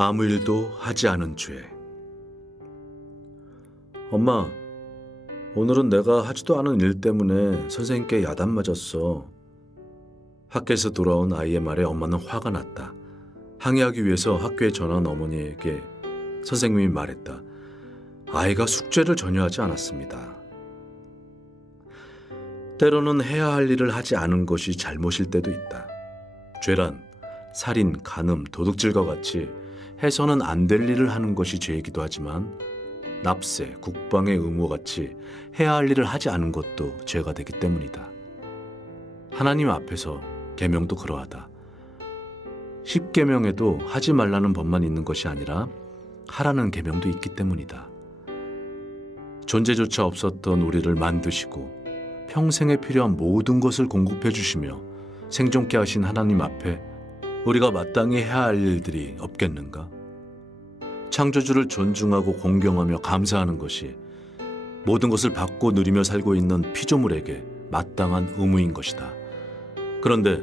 아무 일도 하지 않은 죄. 엄마, 오늘은 내가 하지도 않은 일 때문에 선생님께 야단 맞았어. 학교에서 돌아온 아이의 말에 엄마는 화가 났다. 항의하기 위해서 학교에 전화한 어머니에게 선생님이 말했다. 아이가 숙제를 전혀 하지 않았습니다. 때로는 해야 할 일을 하지 않은 것이 잘못일 때도 있다. 죄란 살인, 간음, 도둑질과 같이 해서는 안 될 일을 하는 것이 죄이기도 하지만 납세, 국방의 의무와 같이 해야 할 일을 하지 않은 것도 죄가 되기 때문이다. 하나님 앞에서 계명도 그러하다. 10계명에도 하지 말라는 법만 있는 것이 아니라 하라는 계명도 있기 때문이다. 존재조차 없었던 우리를 만드시고 평생에 필요한 모든 것을 공급해 주시며 생존케 하신 하나님 앞에 우리가 마땅히 해야 할 일들이 없겠는가? 창조주를 존중하고 공경하며 감사하는 것이 모든 것을 받고 누리며 살고 있는 피조물에게 마땅한 의무인 것이다. 그런데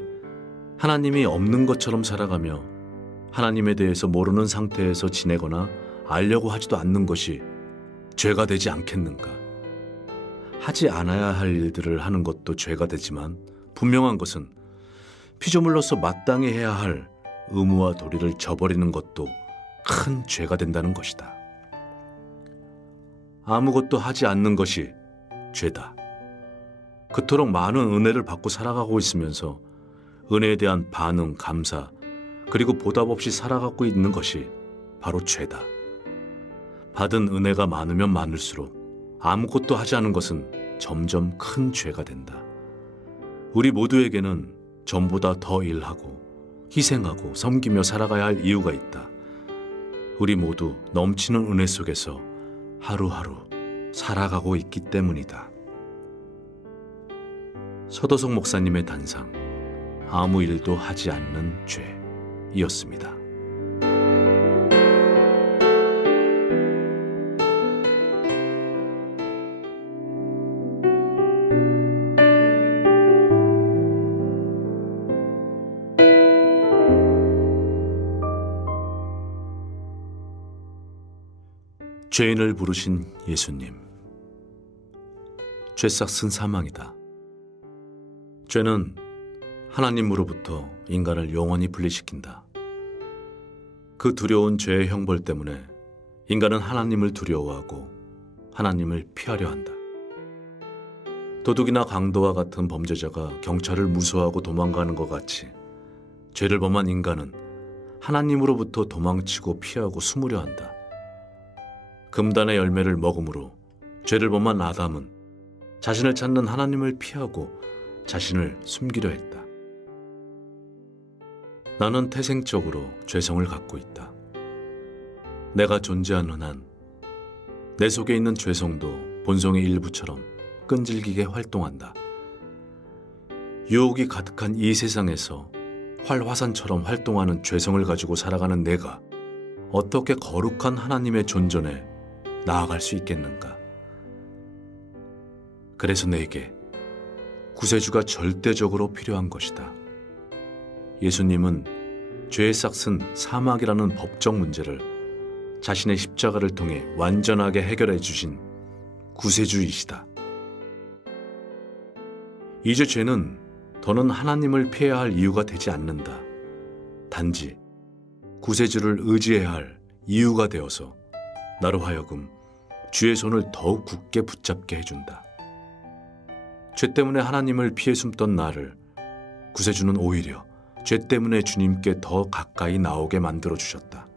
하나님이 없는 것처럼 살아가며 하나님에 대해서 모르는 상태에서 지내거나 알려고 하지도 않는 것이 죄가 되지 않겠는가? 하지 않아야 할 일들을 하는 것도 죄가 되지만 분명한 것은 피조물로서 마땅히 해야 할 의무와 도리를 저버리는 것도 큰 죄가 된다는 것이다. 아무것도 하지 않는 것이 죄다. 그토록 많은 은혜를 받고 살아가고 있으면서 은혜에 대한 반응, 감사, 그리고 보답 없이 살아가고 있는 것이 바로 죄다. 받은 은혜가 많으면 많을수록 아무것도 하지 않은 것은 점점 큰 죄가 된다. 우리 모두에게는 전보다 더 일하고 희생하고 섬기며 살아가야 할 이유가 있다. 우리 모두 넘치는 은혜 속에서 하루하루 살아가고 있기 때문이다. 서도석 목사님의 단상, 아무 일도 하지 않는 죄이었습니다. 죄인을 부르신 예수님. 죄싹은 사망이다. 죄는 하나님으로부터 인간을 영원히 분리시킨다. 그 두려운 죄의 형벌 때문에 인간은 하나님을 두려워하고 하나님을 피하려 한다. 도둑이나 강도와 같은 범죄자가 경찰을 무서워하고 도망가는 것 같이 죄를 범한 인간은 하나님으로부터 도망치고 피하고 숨으려 한다. 금단의 열매를 먹음으로 죄를 범한 아담은 자신을 찾는 하나님을 피하고 자신을 숨기려 했다. 나는 태생적으로 죄성을 갖고 있다. 내가 존재하는 한 내 속에 있는 죄성도 본성의 일부처럼 끈질기게 활동한다. 유혹이 가득한 이 세상에서 활화산처럼 활동하는 죄성을 가지고 살아가는 내가 어떻게 거룩한 하나님의 존전에 나아갈 수 있겠는가? 그래서 내게 구세주가 절대적으로 필요한 것이다. 예수님은 죄의 싹은 사막이라는 법적 문제를 자신의 십자가를 통해 완전하게 해결해 주신 구세주이시다. 이제 죄는 더는 하나님을 피해야 할 이유가 되지 않는다. 단지 구세주를 의지해야 할 이유가 되어서 나로 하여금 주의 손을 더욱 굳게 붙잡게 해준다. 죄 때문에 하나님을 피해 숨던 나를 구세주는 오히려 죄 때문에 주님께 더 가까이 나오게 만들어 주셨다.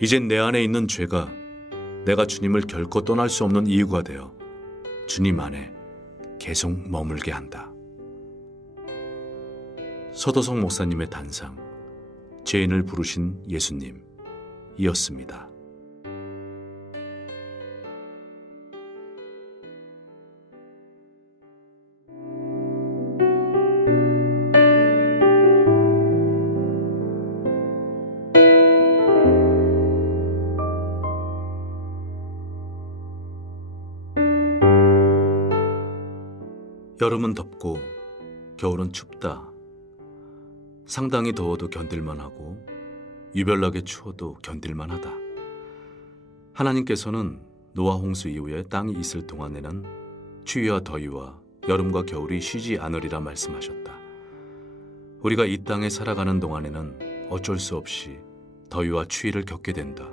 이젠 내 안에 있는 죄가 내가 주님을 결코 떠날 수 없는 이유가 되어 주님 안에 계속 머물게 한다. 서도석 목사님의 단상, 죄인을 부르신 예수님이었습니다. 여름은 덥고 겨울은 춥다. 상당히 더워도 견딜만 하고 유별나게 추워도 견딜만하다. 하나님께서는 노아 홍수 이후에 땅이 있을 동안에는 추위와 더위와 여름과 겨울이 쉬지 않으리라 말씀하셨다. 우리가 이 땅에 살아가는 동안에는 어쩔 수 없이 더위와 추위를 겪게 된다.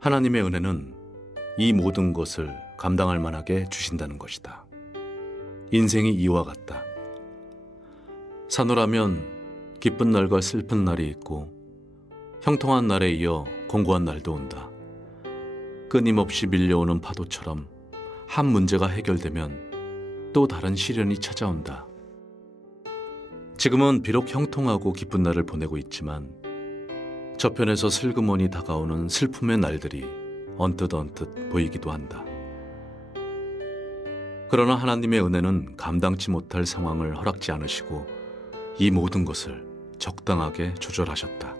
하나님의 은혜는 이 모든 것을 감당할 만하게 주신다는 것이다. 인생이 이와 같다. 사노라면 기쁜 날과 슬픈 날이 있고 형통한 날에 이어 공고한 날도 온다. 끊임없이 밀려오는 파도처럼 한 문제가 해결되면 또 다른 시련이 찾아온다. 지금은 비록 형통하고 기쁜 날을 보내고 있지만 저편에서 슬그머니 다가오는 슬픔의 날들이 언뜻 보이기도 한다. 그러나 하나님의 은혜는 감당치 못할 상황을 허락지 않으시고 이 모든 것을 적당하게 조절하셨다.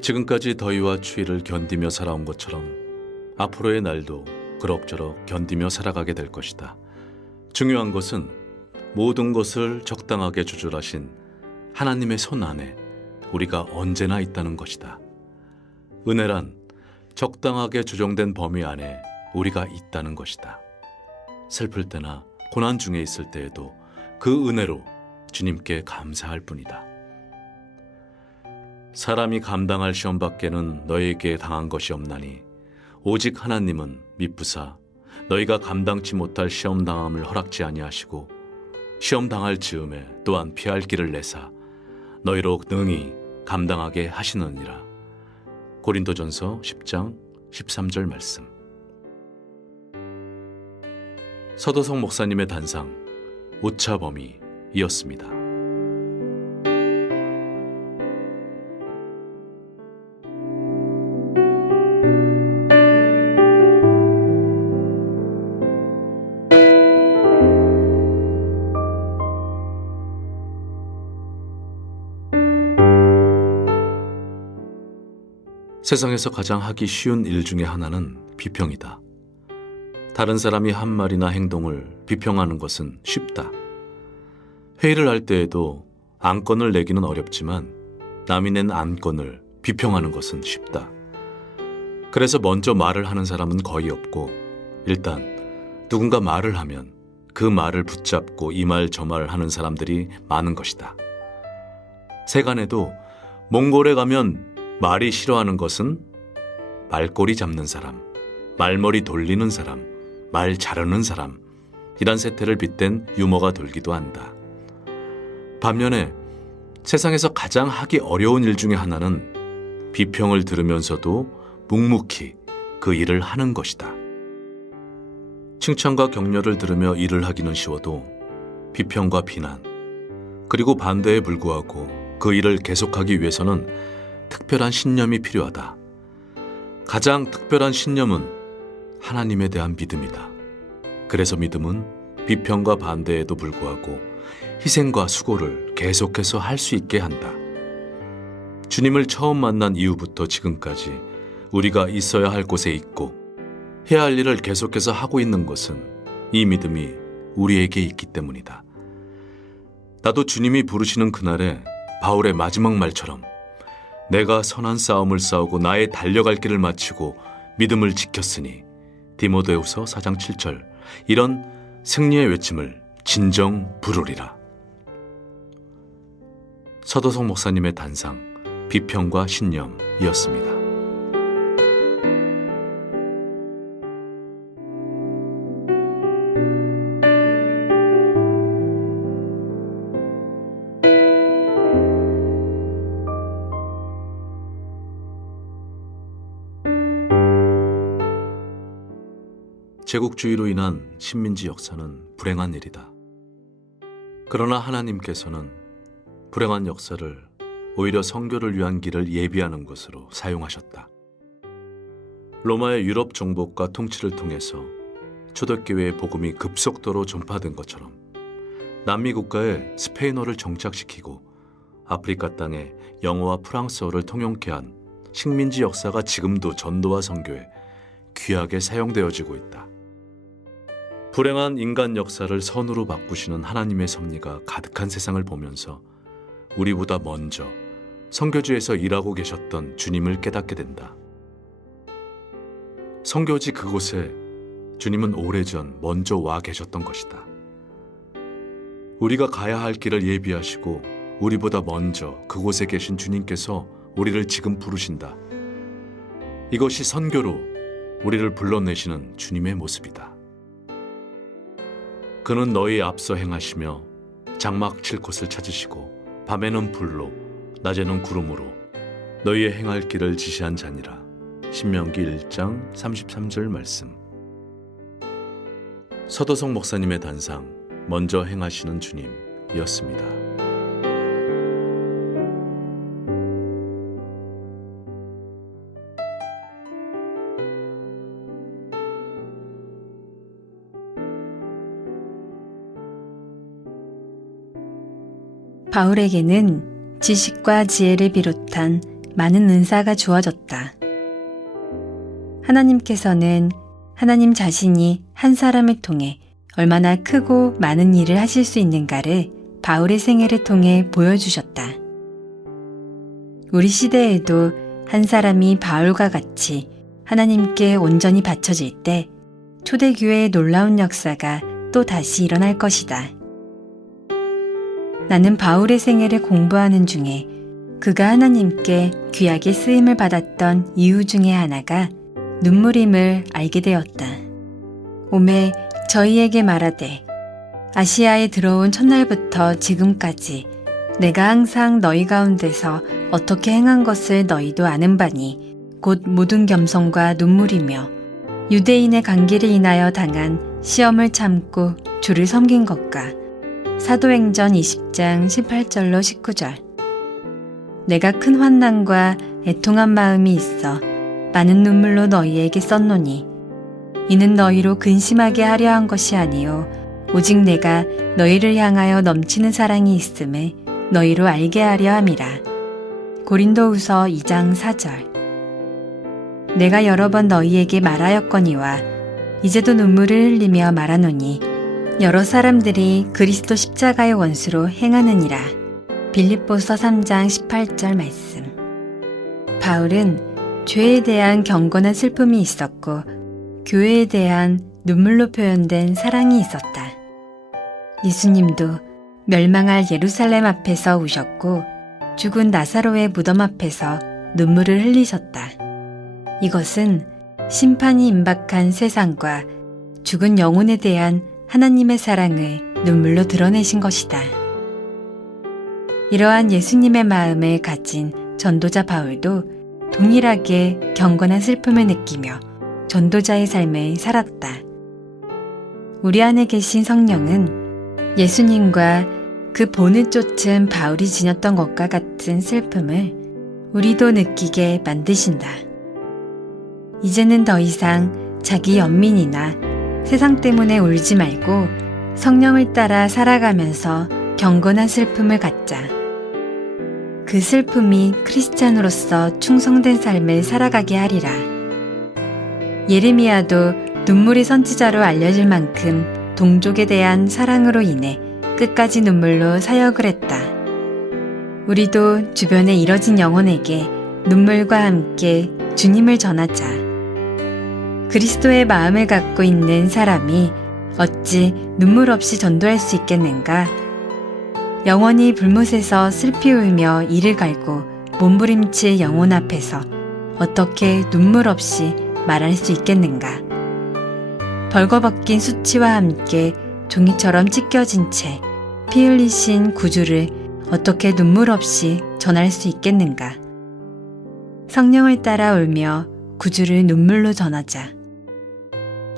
지금까지 더위와 추위를 견디며 살아온 것처럼 앞으로의 날도 그럭저럭 견디며 살아가게 될 것이다. 중요한 것은 모든 것을 적당하게 조절하신 하나님의 손 안에 우리가 언제나 있다는 것이다. 은혜란 적당하게 조정된 범위 안에 우리가 있다는 것이다. 슬플 때나 고난 중에 있을 때에도 그 은혜로 주님께 감사할 뿐이다. 사람이 감당할 시험밖에는 너에게 당한 것이 없나니 오직 하나님은 미쁘사 너희가 감당치 못할 시험당함을 허락지 아니하시고 시험당할 즈음에 또한 피할 길을 내사 너희로 능히 감당하게 하시느니라. 고린도전서 10장 13절 말씀. 서도성 목사님의 단상 오차범위이었습니다. 세상에서 가장 하기 쉬운 일 중에 하나는 비평이다. 다른 사람이 한 말이나 행동을 비평하는 것은 쉽다. 회의를 할 때에도 안건을 내기는 어렵지만 남이 낸 안건을 비평하는 것은 쉽다. 그래서 먼저 말을 하는 사람은 거의 없고 일단 누군가 말을 하면 그 말을 붙잡고 이 말 저 말 하는 사람들이 많은 것이다. 세간에도 몽골에 가면 말이 싫어하는 것은 말꼬리 잡는 사람, 말머리 돌리는 사람, 말 자르는 사람, 이란 세태를 빗댄 유머가 돌기도 한다. 반면에 세상에서 가장 하기 어려운 일 중에 하나는 비평을 들으면서도 묵묵히 그 일을 하는 것이다. 칭찬과 격려를 들으며 일을 하기는 쉬워도 비평과 비난, 그리고 반대에 불구하고 그 일을 계속하기 위해서는 특별한 신념이 필요하다. 가장 특별한 신념은 하나님에 대한 믿음이다. 그래서 믿음은 비평과 반대에도 불구하고 희생과 수고를 계속해서 할 수 있게 한다. 주님을 처음 만난 이후부터 지금까지 우리가 있어야 할 곳에 있고 해야 할 일을 계속해서 하고 있는 것은 이 믿음이 우리에게 있기 때문이다. 나도 주님이 부르시는 그날에 바울의 마지막 말처럼 내가 선한 싸움을 싸우고 나의 달려갈 길을 마치고 믿음을 지켰으니 디모데후서 4장 7절 이런 승리의 외침을 진정 부르리라. 서도성 목사님의 단상 비평과 신념이었습니다. 제국주의로 인한 식민지 역사는 불행한 일이다. 그러나 하나님께서는 불행한 역사를 오히려 선교를 위한 길을 예비하는 것으로 사용하셨다. 로마의 유럽 정복과 통치를 통해서 초대교회의 복음이 급속도로 전파된 것처럼 남미 국가에 스페인어를 정착시키고 아프리카 땅에 영어와 프랑스어를 통용케 한 식민지 역사가 지금도 전도와 선교에 귀하게 사용되어지고 있다. 불행한 인간 역사를 선으로 바꾸시는 하나님의 섭리가 가득한 세상을 보면서 우리보다 먼저 선교지에서 일하고 계셨던 주님을 깨닫게 된다. 선교지 그곳에 주님은 오래전 먼저 와 계셨던 것이다. 우리가 가야 할 길을 예비하시고 우리보다 먼저 그곳에 계신 주님께서 우리를 지금 부르신다. 이것이 선교로 우리를 불러내시는 주님의 모습이다. 그는 너희 앞서 행하시며 장막 칠 곳을 찾으시고 밤에는 불로 낮에는 구름으로 너희의 행할 길을 지시한 자니라. 신명기 1장 33절 말씀. 서도성 목사님의 단상 먼저 행하시는 주님이었습니다. 바울에게는 지식과 지혜를 비롯한 많은 은사가 주어졌다. 하나님께서는 하나님 자신이 한 사람을 통해 얼마나 크고 많은 일을 하실 수 있는가를 바울의 생애를 통해 보여주셨다. 우리 시대에도 한 사람이 바울과 같이 하나님께 온전히 바쳐질 때 초대교회의 놀라운 역사가 또 다시 일어날 것이다. 나는 바울의 생애를 공부하는 중에 그가 하나님께 귀하게 쓰임을 받았던 이유 중에 하나가 눈물임을 알게 되었다. 오매 저희에게 말하되 아시아에 들어온 첫날부터 지금까지 내가 항상 너희 가운데서 어떻게 행한 것을 너희도 아는 바니 곧 모든 겸손과 눈물이며 유대인의 관계를 인하여 당한 시험을 참고 주를 섬긴 것과 사도행전 20장 18절로 19절. 내가 큰 환난과 애통한 마음이 있어 많은 눈물로 너희에게 썼노니 이는 너희로 근심하게 하려 한 것이 아니요 오직 내가 너희를 향하여 넘치는 사랑이 있음을 너희로 알게 하려 함이라. 고린도후서 2장 4절. 내가 여러 번 너희에게 말하였거니와 이제도 눈물을 흘리며 말하노니 여러 사람들이 그리스도 십자가의 원수로 행하느니라. 빌립보서 3장 18절 말씀. 바울은 죄에 대한 경건한 슬픔이 있었고 교회에 대한 눈물로 표현된 사랑이 있었다. 예수님도 멸망할 예루살렘 앞에서 우셨고 죽은 나사로의 무덤 앞에서 눈물을 흘리셨다. 이것은 심판이 임박한 세상과 죽은 영혼에 대한 하나님의 사랑을 눈물로 드러내신 것이다. 이러한 예수님의 마음을 가진 전도자 바울도 동일하게 경건한 슬픔을 느끼며 전도자의 삶을 살았다. 우리 안에 계신 성령은 예수님과 그 본을 쫓은 바울이 지녔던 것과 같은 슬픔을 우리도 느끼게 만드신다. 이제는 더 이상 자기 연민이나 세상 때문에 울지 말고 성령을 따라 살아가면서 경건한 슬픔을 갖자. 그 슬픔이 크리스찬으로서 충성된 삶을 살아가게 하리라. 예레미야도 눈물이 선지자로 알려질 만큼 동족에 대한 사랑으로 인해 끝까지 눈물로 사역을 했다. 우리도 주변에 이뤄진 영혼에게 눈물과 함께 주님을 전하자. 그리스도의 마음을 갖고 있는 사람이 어찌 눈물 없이 전도할 수 있겠는가? 영원히 불못에서 슬피 울며 이를 갈고 몸부림칠 영혼 앞에서 어떻게 눈물 없이 말할 수 있겠는가? 벌거벗긴 수치와 함께 종이처럼 찢겨진 채 피 흘리신 구주를 어떻게 눈물 없이 전할 수 있겠는가? 성령을 따라 울며 구주를 눈물로 전하자.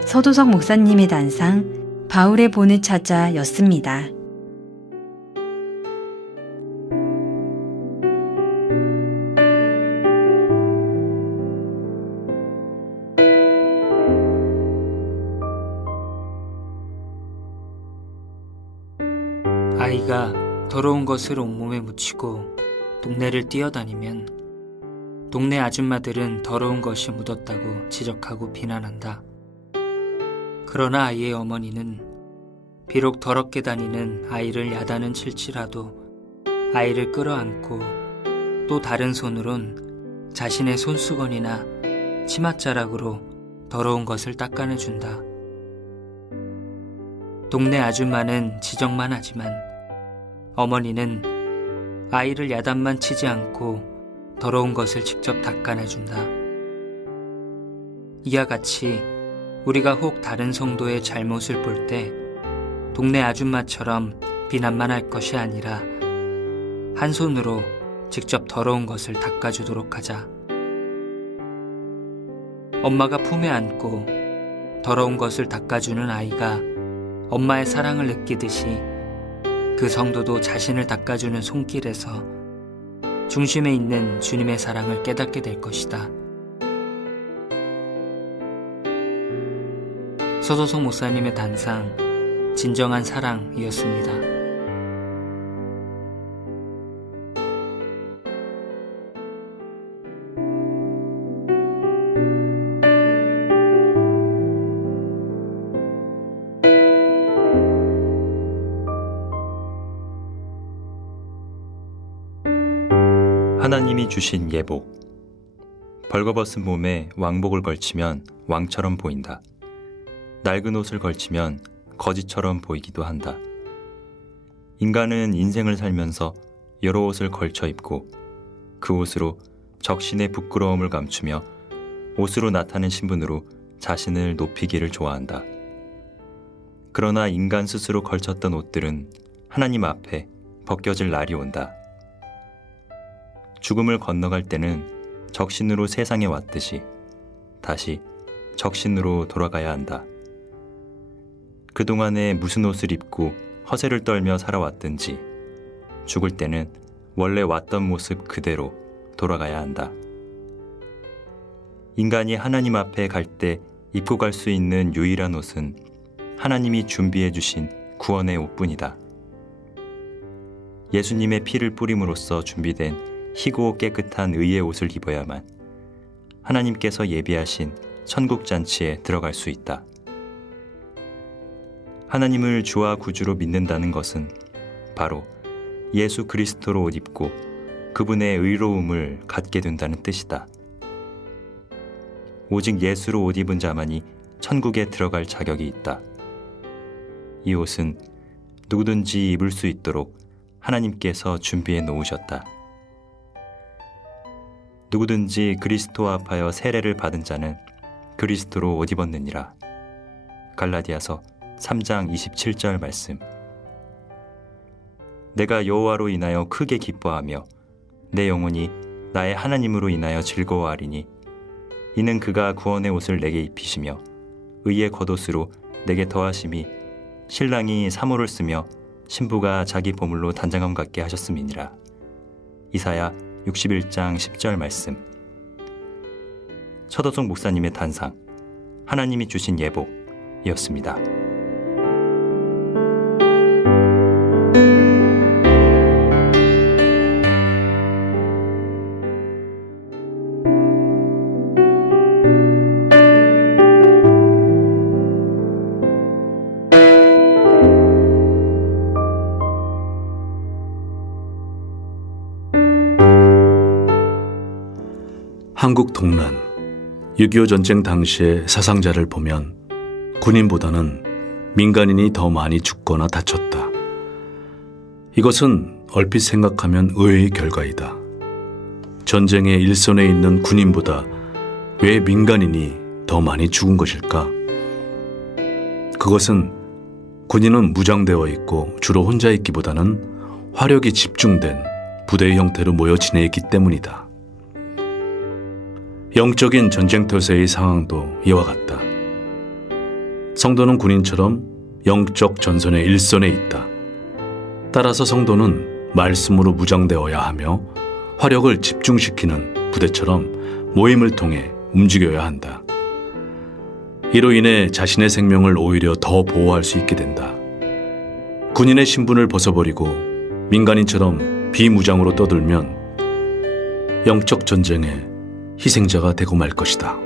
서도석 목사님의 단상 바울의 본을 찾아 였습니다. 아이가 더러운 것을 온몸에 묻히고 동네를 뛰어다니면 동네 아줌마들은 더러운 것이 묻었다고 지적하고 비난한다. 그러나 아이의 어머니는 비록 더럽게 다니는 아이를 야단은 칠지라도 아이를 끌어안고 또 다른 손으론 자신의 손수건이나 치맛자락으로 더러운 것을 닦아내준다. 동네 아줌마는 지적만 하지만 어머니는 아이를 야단만 치지 않고 더러운 것을 직접 닦아내준다. 이와 같이 우리가 혹 다른 성도의 잘못을 볼 때 동네 아줌마처럼 비난만 할 것이 아니라 한 손으로 직접 더러운 것을 닦아주도록 하자. 엄마가 품에 안고 더러운 것을 닦아주는 아이가 엄마의 사랑을 느끼듯이 그 성도도 자신을 닦아주는 손길에서 중심에 있는 주님의 사랑을 깨닫게 될 것이다. 서도성 목사님의 단상, 진정한 사랑이었습니다. 하나님이 주신 예복. 벌거벗은 몸에 왕복을 걸치면 왕처럼 보인다. 낡은 옷을 걸치면 거지처럼 보이기도 한다. 인간은 인생을 살면서 여러 옷을 걸쳐 입고 그 옷으로 적신의 부끄러움을 감추며 옷으로 나타낸 신분으로 자신을 높이기를 좋아한다. 그러나 인간 스스로 걸쳤던 옷들은 하나님 앞에 벗겨질 날이 온다. 죽음을 건너갈 때는 적신으로 세상에 왔듯이 다시 적신으로 돌아가야 한다. 그동안에 무슨 옷을 입고 허세를 떨며 살아왔든지 죽을 때는 원래 왔던 모습 그대로 돌아가야 한다. 인간이 하나님 앞에 갈 때 입고 갈 수 있는 유일한 옷은 하나님이 준비해 주신 구원의 옷뿐이다. 예수님의 피를 뿌림으로써 준비된 희고 깨끗한 의의 옷을 입어야만 하나님께서 예비하신 천국 잔치에 들어갈 수 있다. 하나님을 주와 구주로 믿는다는 것은 바로 예수 그리스도로 옷 입고 그분의 의로움을 갖게 된다는 뜻이다. 오직 예수로 옷 입은 자만이 천국에 들어갈 자격이 있다. 이 옷은 누구든지 입을 수 있도록 하나님께서 준비해 놓으셨다. 누구든지 그리스도와 합하여 세례를 받은 자는 그리스도로 옷 입었느니라. 갈라디아서 3장 27절 말씀. 내가 여호와로 인하여 크게 기뻐하며 내 영혼이 나의 하나님으로 인하여 즐거워하리니 이는 그가 구원의 옷을 내게 입히시며 의의 겉옷으로 내게 더하심이 신랑이 사모를 쓰며 신부가 자기 보물로 단장함 같게 하셨음이니라. 이사야 61장 10절 말씀. 서도성 목사님의 단상, 하나님이 주신 예복이었습니다. 한국 동란 6.25 전쟁 당시의 사상자를 보면 군인보다는 민간인이 더 많이 죽거나 다쳤다. 이것은 얼핏 생각하면 의외의 결과이다. 전쟁의 일선에 있는 군인보다 왜 민간인이 더 많이 죽은 것일까? 그것은 군인은 무장되어 있고 주로 혼자 있기보다는 화력이 집중된 부대의 형태로 모여 지내있기 때문이다. 영적인 전쟁터에서의 상황도 이와 같다. 성도는 군인처럼 영적 전선의 일선에 있다. 따라서 성도는 말씀으로 무장되어야 하며 화력을 집중시키는 부대처럼 모임을 통해 움직여야 한다. 이로 인해 자신의 생명을 오히려 더 보호할 수 있게 된다. 군인의 신분을 벗어버리고 민간인처럼 비무장으로 떠들면 영적 전쟁에 희생자가 되고 말 것이다.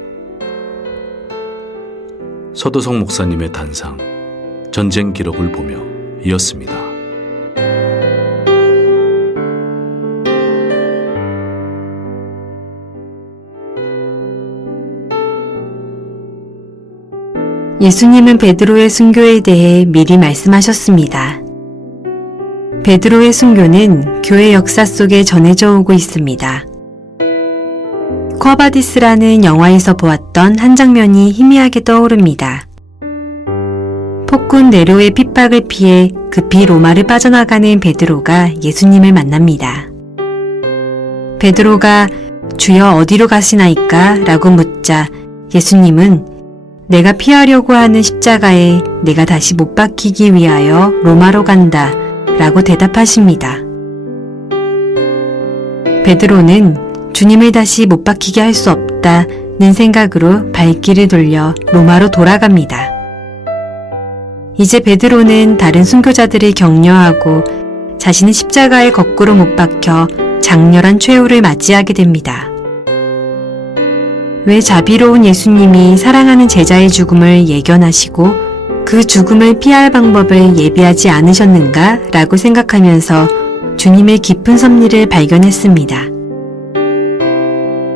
서도성 목사님의 단상, 전쟁 기록을 보며 이었습니다. 예수님은 베드로의 순교에 대해 미리 말씀하셨습니다. 베드로의 순교는 교회 역사 속에 전해져 오고 있습니다. 쿼바디스라는 영화에서 보았던 한 장면이 희미하게 떠오릅니다. 폭군 네로의 핍박을 피해 급히 로마를 빠져나가는 베드로가 예수님을 만납니다. 베드로가 주여 어디로 가시나이까? 라고 묻자 예수님은 내가 피하려고 하는 십자가에 내가 다시 못 박히기 위하여 로마로 간다 라고 대답하십니다. 베드로는 주님을 다시 못 박히게 할 수 없다는 생각으로 발길을 돌려 로마로 돌아갑니다. 이제 베드로는 다른 순교자들을 격려하고 자신의 십자가에 거꾸로 못 박혀 장렬한 최후를 맞이하게 됩니다. 왜 자비로운 예수님이 사랑하는 제자의 죽음을 예견하시고 그 죽음을 피할 방법을 예비하지 않으셨는가? 라고 생각하면서 주님의 깊은 섭리를 발견했습니다.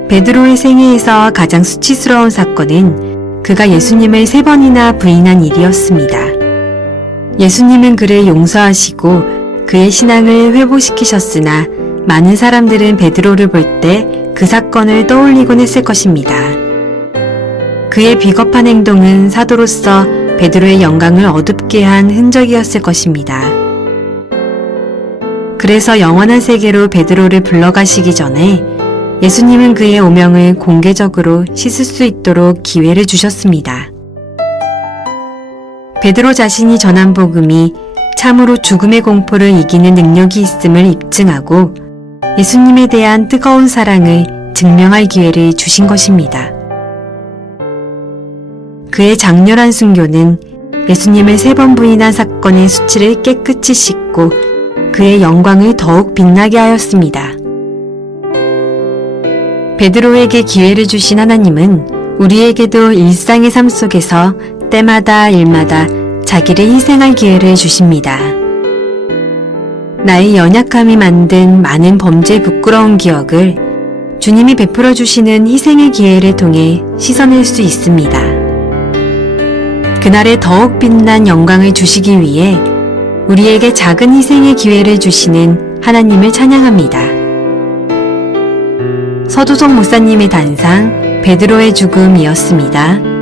베드로의 생애에서 가장 수치스러운 사건은 그가 예수님을 3번이나 부인한 일이었습니다. 예수님은 그를 용서하시고 그의 신앙을 회복시키셨으나 많은 사람들은 베드로를 볼 때 그 사건을 떠올리곤 했을 것입니다. 그의 비겁한 행동은 사도로서 베드로의 영광을 어둡게 한 흔적이었을 것입니다. 그래서 영원한 세계로 베드로를 불러가시기 전에 예수님은 그의 오명을 공개적으로 씻을 수 있도록 기회를 주셨습니다. 베드로 자신이 전한 복음이 참으로 죽음의 공포를 이기는 능력이 있음을 입증하고 예수님에 대한 뜨거운 사랑을 증명할 기회를 주신 것입니다. 그의 장렬한 순교는 예수님을 3번 부인한 사건의 수치를 깨끗이 씻고 그의 영광을 더욱 빛나게 하였습니다. 베드로에게 기회를 주신 하나님은 우리에게도 일상의 삶 속에서 때마다 일마다 자기를 희생할 기회를 주십니다. 나의 연약함이 만든 많은 범죄의 부끄러운 기억을 주님이 베풀어 주시는 희생의 기회를 통해 씻어낼 수 있습니다. 그날에 더욱 빛난 영광을 주시기 위해 우리에게 작은 희생의 기회를 주시는 하나님을 찬양합니다. 서두석 목사님의 단상 베드로의 죽음이었습니다.